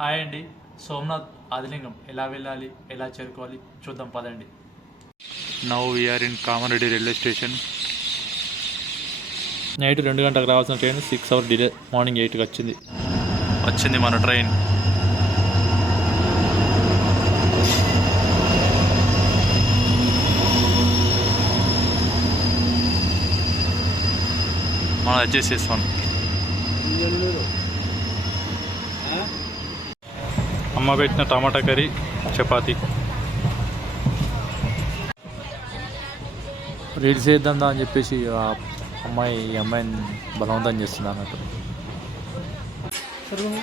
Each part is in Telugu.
హాయ్ అండి. సోమనాథ్ ఆదిలింగం ఎలా వెళ్ళాలి, ఎలా చేరుకోవాలి చూద్దాం పదండి. Now we are in Kamareddy railway station. Night 2 గంటలకు రావాల్సిన ట్రైన్ 6 hours డిలే. మార్నింగ్ 8కి వచ్చింది మన ట్రైన్. మనం వచ్చేసేస్తాం. అమ్మ పెట్టిన టమాటా కర్రీ, చపాతి. రీల్స్ చేద్దాం అని చెప్పేసి ఈ అమ్మాయిని బలవంతం చేస్తుంది అన్నట్టు.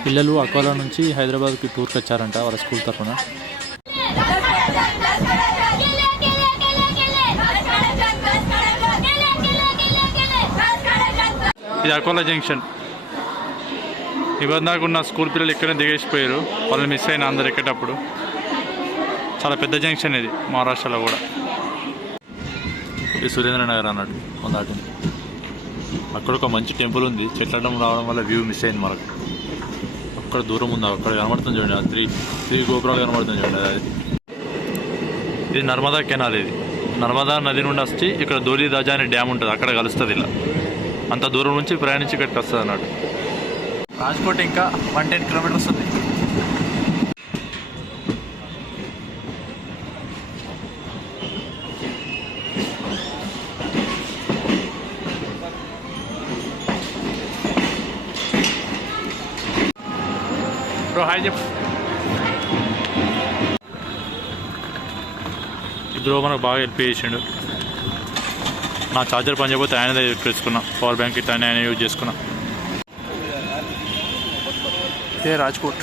పిల్లలు అకోలా నుంచి హైదరాబాద్కి టూర్కి వచ్చారంట వాళ్ళ స్కూల్ తరఫున. ఇది అకోలా జంక్షన్. ఇవన్నీ ఉన్న స్కూల్ పిల్లలు ఇక్కడే దిగేసిపోయారు. వాళ్ళు మిస్ అయిన అందరు ఎక్కేటప్పుడు. చాలా పెద్ద జంక్షన్ ఇది, మహారాష్ట్రలో కూడా. ఇది సురేంద్రనగర్ అన్నట్టు కొందాటిని. అక్కడ ఒక మంచి టెంపుల్ ఉంది. చెట్లడం రావడం వల్ల వ్యూ మిస్ అయింది మనకు. అక్కడ దూరం ఉంది, అక్కడ కనబడుతుంది చూడండి. త్రీ గోపురాలు కనబడుతుంది చూడండి. అది ఇది నర్మదా కెనాల్. ఇది నర్మదా నది నుండి వచ్చి ఇక్కడ ధోలి రాజా అనే డ్యామ్ ఉంటుంది, అక్కడ కలుస్తుంది. ఇలా అంత దూరం నుంచి ప్రయాణించి ఇక్కడికి వస్తుంది అన్నట్టు. రాజ్కోట్ ఇంకా 110 kilometers ఉంది. హాయ్ చెప్పు. ఇద్దరు మనకు బాగా హెల్ప్ చేసిండు. నా ఛార్జర్ పని చేయకపోతే ఆయన దగ్గర తెచ్చుకున్నా. పవర్ బ్యాంక్ ఇట్లా ఆయన యూజ్ చేసుకున్నా. ఇదే రాజ్కోట్.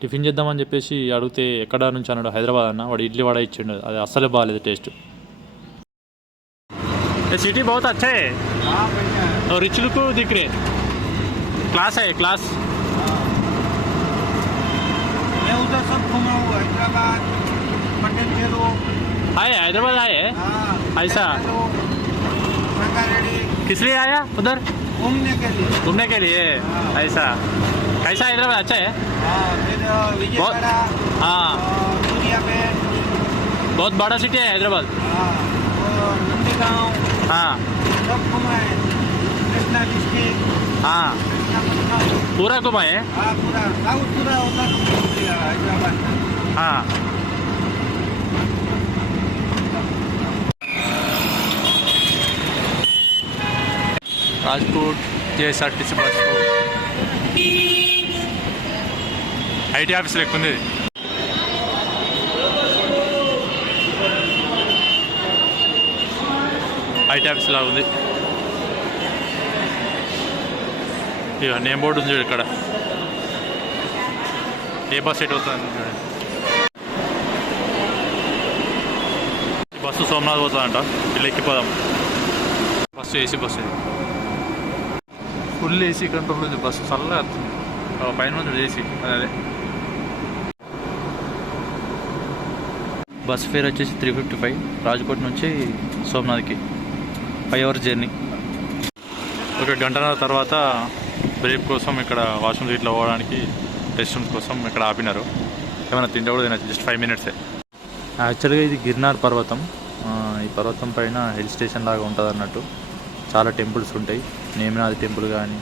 టిఫిన్ చేద్దామని చెప్పేసి అడిగితే ఎక్కడ నుంచి అన్నాడు. హైదరాబాద్ అన్న. వాడు ఇడ్లీ వడ ఇచ్చిండు. అది అస్సలే బాగాలేదు టేస్ట్. ये सिटी बहुत अच्छा है और रिच लुक दिख रहे. क्लास है क्लास. मैं उधर सब घूमा हूँ. हैदराबाद, पटेल गेलो. आए हैदराबाद आए ऐसा. रंगारेड्डी. किस लिए आया उधर? घूमने के लिए. ऐसा. कैसा हैदराबाद अच्छा है? विजयवाड़ा. हाँ सूर्यापेट. बहुत बड़ा सिटी है हैदराबाद. नंदीगांव. हाँ सब घुमा है. कृष्णा डिस्ट्रिक्ट. हाँ पूरा घुमा है. हाँ पूरा साउथ पूरा होता हैदराबाद. हाँ Rajkot JSRTC bus. IT office లెక్కుంది. ఐటీ ఆఫీస్ లాగా ఉంది. ఇక నేమ్ బోర్డు ఉంది ఇక్కడ. ఏ బస్ ఎట్ అవుతుంది చూడండి. ఈ బస్సు సోమనాథ్ పోతుందంట. వీళ్ళు ఎక్కిపోదాం. బస్సు ఏసీ బస్సు ఇది. ఫుల్ ఏసీ కంట్రోల్ ఉంది. బస్సు చల్లగా వస్తుంది. పైన ఉంది ఏసీ. అదే బస్ ఫేర్ వచ్చేసి 355. రాజ్కోట్ నుంచి సోమనాథ్కి 5 hours జర్నీ. ఒక గంటన్నర తర్వాత బ్రేక్ కోసం ఇక్కడ వాష్రూమ్ ఇట్లా పోవడానికి రెస్ట్ రూమ్ కోసం ఇక్కడ ఆపినారు. ఏమైనా తింటే కూడా తినచ్చు. Just 5 minutes. యాక్చువల్గా ఇది గిర్నార్ పర్వతం. ఈ పర్వతం పైన హిల్ స్టేషన్ లాగా ఉంటుంది అన్నట్టు. చాలా టెంపుల్స్ ఉంటాయి. నేమినాథ్ టెంపుల్ కానీ,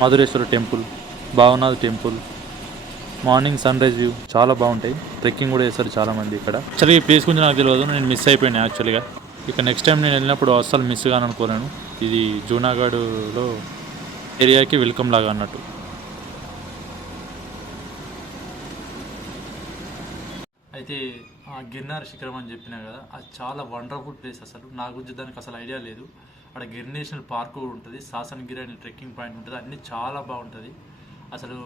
Madhureshwar temple, Bhavnath temple. Morning sunrise view చాలా బాగుంటాయి. ట్రెక్కింగ్ కూడా చేస్తారు చాలామంది ఇక్కడ. యాక్చువల్గా ఈ ప్లేస్ గురించి నాకు తెలియదు. నేను మిస్ అయిపోయాను యాక్చువల్గా. ఇక నెక్స్ట్ టైం నేను వెళ్ళినప్పుడు అస్సలు మిస్ కాను అనుకోలేను. ఇది జూనాగఢ్లో ఏరియాకి వెల్కమ్ లాగా అన్నట్టు. అయితే ఆ గిర్నార్ శిఖరం అని చెప్పినా కదా, అది చాలా వండర్ఫుల్ ప్లేస్. అసలు నా గురించి దానికి అసలు ఐడియా లేదు. అక్కడ గిర్ నేషనల్ పార్క్ కూడా ఉంటుంది. సాసన్గిరి అనే ట్రెక్కింగ్ పాయింట్ ఉంటుంది. అన్నీ చాలా బాగుంటుంది. అసలు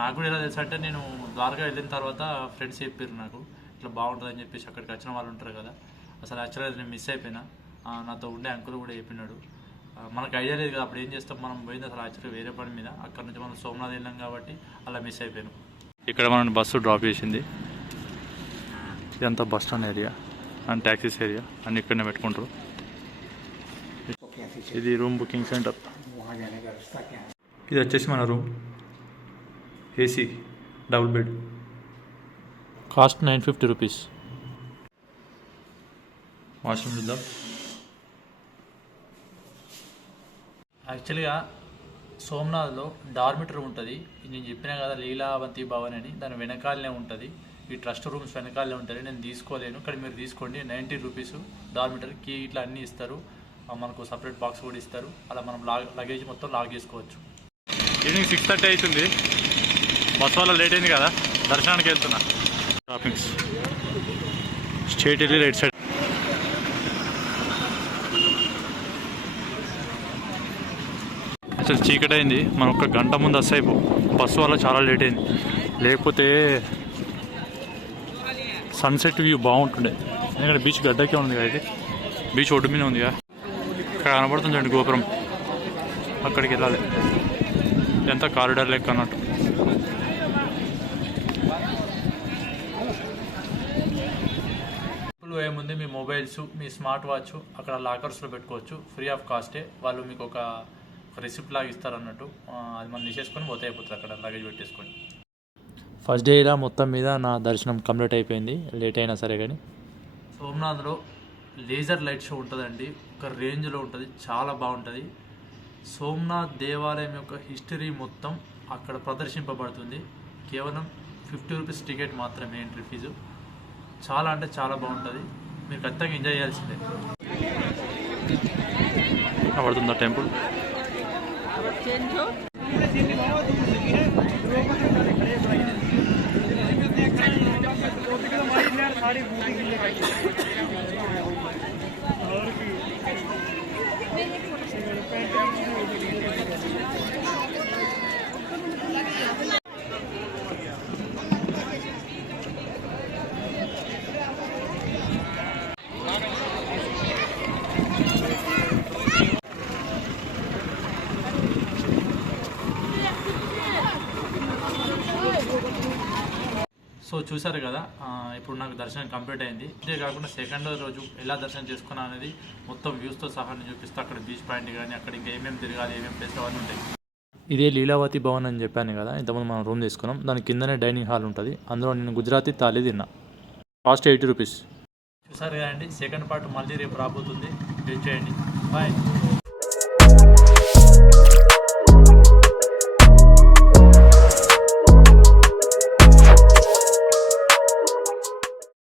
నాకు కూడా ఎలా తెలుసు అంటే, నేను ద్వారకా వెళ్ళిన తర్వాత ఫ్రెండ్స్ చెప్పారు నాకు ఇట్లా బాగుంటుంది అని చెప్పేసి. అక్కడికి వచ్చిన వాళ్ళు ఉంటారు కదా. అసలు యాక్చువల్గా నేను మిస్ అయిపోయినా. నాతో ఉండే అంకుల్ కూడా చెప్పినాడు. మనకు ఐడియా లేదు కదా అప్పుడు ఏం చేస్తాం. మనం పోయింది అసలు యాక్చువల్గా వేరే పని మీద. అక్కడ నుంచి మనం సోమనాథ్ వెళ్ళాం కాబట్టి అలా మిస్ అయిపోయాను. ఇక్కడ మనం బస్సు డ్రాప్ చేసింది. ఇదంతా bus stand area and taxis area అన్ని ఇక్కడనే పెట్టుకుంటారు. कैसे ఇది రూమ్ బుకింగ్ సెంటర్. वहाँ जाने का रास्ता क्या है? ఇది వచ్చేసి మన room, AC double bed, cost 950 rupees. Washroom చూద్దాం. యాక్చువల్గా సోమనాథ్లో డార్మిటరీ ఉంటుంది. నేను చెప్పినా కదా లీలావతి భవన్ అని, దాని వెనకాలనే ఉంటుంది. ఈ ట్రస్ట్ రూమ్స్ వెనకాలనే ఉంటుంది. నేను తీసుకోలేను, ఇక్కడ మీరు తీసుకోండి. 90 రూపీస్ డార్మిటరీ. కీ ఇట్లా అన్నీ ఇస్తారు, మనకు సపరేట్ బాక్స్ కూడా ఇస్తారు. అలా మనం లగేజ్ మొత్తం లాగ్ చేసుకోవచ్చు. ఈవినింగ్ 6:30 అవుతుంది. బస్ వల్ల లేట్ అయింది కదా, దర్శనానికి వెళ్తున్నా. షాపింగ్స్ స్ట్రేట్ వెళ్ళి రైట్ సైడ్. అసలు చీకటి అయింది, మనం ఒక గంట ముందు వస్తాయి. బస్సు వల్ల చాలా లేట్ అయింది, లేకపోతే సన్సెట్ వ్యూ బాగుంటుండే. ఎందుకంటే బీచ్ గడ్డకే ఉంది కదా, ఇది బీచ్ ఒడ్డు మీద ఉంది కదా. ఇక్కడ కనబడుతుంది అండి గోపురం, అక్కడికి వెళ్ళాలి. ఎంత కారిడార్ లెక్క అన్నట్టు. ఇప్పుడు ఏముంది, మీ మొబైల్స్, మీ స్మార్ట్ వాచ్ అక్కడ లాకర్స్లో పెట్టుకోవచ్చు. ఫ్రీ ఆఫ్ కాస్టే. వాళ్ళు మీకు ఒక రిసిప్ట్ లాగా ఇస్తారు అన్నట్టు. అది మనం తీసేసుకొని పోతే అయిపోతుంది, అక్కడ లగేజ్ పెట్టేసుకొని. ఫస్ట్ డే ఇలా మొత్తం మీద నా దర్శనం కంప్లీట్ అయిపోయింది, లేట్ అయినా సరే. కానీ సోమనాథ్లో లేజర్ లైట్ షో ఉంటుందండి, ఒక రేంజ్లో ఉంటుంది, చాలా బాగుంటుంది. సోమనాథ్ దేవాలయం యొక్క హిస్టరీ మొత్తం అక్కడ ప్రదర్శింపబడుతుంది. కేవలం 50 రూపీస్ టికెట్ మాత్రమే ఎంట్రీ ఫీజు. చాలా అంటే చాలా బాగుంటుంది, మీరు ఖచ్చితంగా ఎంజాయ్ చేయాల్సిందే. పడుతుందా టెంపుల్. సో చూసారు కదా, ఇప్పుడు నాకు దర్శనం కంప్లీట్ అయింది. ఇదే కాకుండా సెకండ్ రోజు ఎలా దర్శనం చేసుకున్నా అనేది మొత్తం వ్యూస్తో సహా నేను చూపిస్తూ, అక్కడ బీచ్ పాయింట్ కానీ అక్కడ ఇంకా ఏమేమి తిరగాలి, ఏమేమి ప్లేస్ అవన్నీ ఉంటాయి. ఇదే లీలావతి భవన్ అని చెప్పాను కదా, ఇంతకుముందు మనం రూమ్ తీసుకున్నాం. దాని కిందనే డైనింగ్ హాల్ ఉంటుంది. అందులో నేను గుజరాతీ థాలీ తిన్నా, కాస్ట్ 80 రూపీస్. చూసారు కదండి, సెకండ్ పార్ట్ మళ్ళీ రేపు రాబోతుంది. వెయిట్ చేయండి. బాయ్.